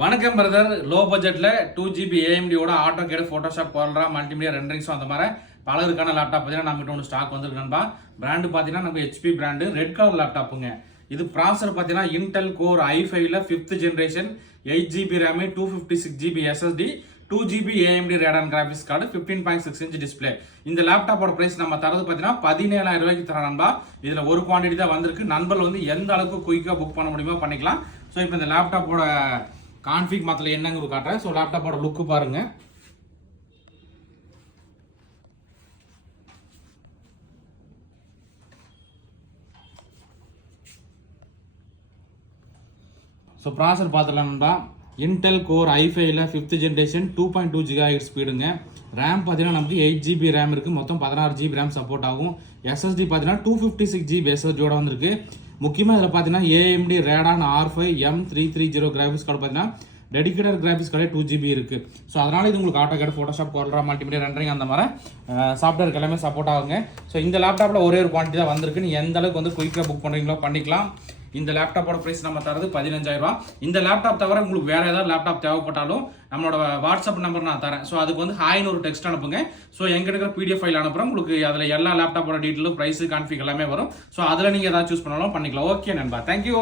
வணக்கம் brother. Low பட்ஜெட்ல 2GB AMD ஓட AutoCAD, Photoshop, COREL, மல்டிமீடியா ரெண்டரிங்ஸ் அந்த மாதிரி பலருக்கான லேப்டாப் பார்த்தீங்கன்னா நம்மகிட்ட ஒன்று ஸ்டாக் வந்துருக்குன்பா. பிராண்டு பார்த்தீங்கன்னா நம்ம HP பிராண்டு ரெட் கலர் லேப்டாப்புங்க. இது ப்ராசர் பார்த்தீங்கன்னா இன்டெல் கோர் i5ல 5th generation 8GB RAM 256GB SSD 2GB AMD Radeon graphics card 15.6 inch display. இந்த லேப்டாப்போட பிரைஸ் நம்ம தரது பார்த்தீங்கன்னா 17,000 ரூபாய்க்கு தர நண்பா. இதில் ஒரு குவான்டிட்டி தான் வந்திருக்கு. நண்பர்கள் வந்து எந்த அளவுக்கு குயிக்காக புக் பண்ண முடியுமோ பண்ணிக்கலாம். ஸோ இப்போ இந்த லேப்டாப்போட கான்ஃபிக் மாத்திர என்னங்கிறது காட்டுறேன். ஸோ லேப்டாப்போட லுக்கு பாருங்க. ஸோ ப்ராசர் பார்த்துலாம்டா. இன்டெல் கோர் i5ல 5th ஜென்ரேஷன் 2.2 GHz ஸ்பீடுங்க. ரேம் பார்த்தீங்கன்னா நமக்கு 8GB ரேம் இருக்குது. மொத்தம் 16GB ரேம் சப்போர்ட் ஆகும். SSD பார்த்தீங்கன்னா 256GB SSDயோட வந்திருக்கு. முக்கியமாக இதில் பார்த்தீங்கன்னா AMD Radon R5 M330 graphics card பார்த்தீங்கன்னா டெடிகேட்டட் கிராஃபிக்ஸ் கார்டே 2GB இருக்குது. ஸோ அதனால இது உங்களுக்கு AutoCAD, Photoshop, COREL, multimedia rendering அந்த மாதிரி சாஃப்ட்வேருக்கு எல்லாமே சப்போர்ட் ஆகுங்க. ஸோ இந்த லேப்டாப்பில் ஒரே ஒரு குவான்டிட்டி தான் வந்திருக்கு. நீங்கள் எந்த அளவுக்கு வந்து குயிக்காக புக் பண்ணுறீங்களோ பண்ணிக்கலாம். இந்த லேப்டாப்போட பிரைஸ் நம்ம தரது 15,000 ரூபா. இந்த லேப்டாப் தவிர உங்களுக்கு வேற ஏதாவது லேப்டாப் தேவைப்பட்டாலும் நம்மளோட வாட்ஸ்அப் நம்பர் நான் தரேன். ஸோ அதுக்கு வந்து ஹாய்னு ஒரு டெக்ஸ்ட் அனுப்புங்க. ஸோ எங்க இருக்கிற PDF ஃபைல் அனுப்புறேன். உங்களுக்கு அதில் எல்லா லேப்டாப்போட டீட்டெயிலும், பிரைஸ், கான்ஃபிக் எல்லாமே வரும். ஸோ அதில் நீங்கள் ஏதாவது சூஸ் பண்ணாலும் பண்ணிக்கலாம். ஓகே நண்பா, தேங்க்யூ.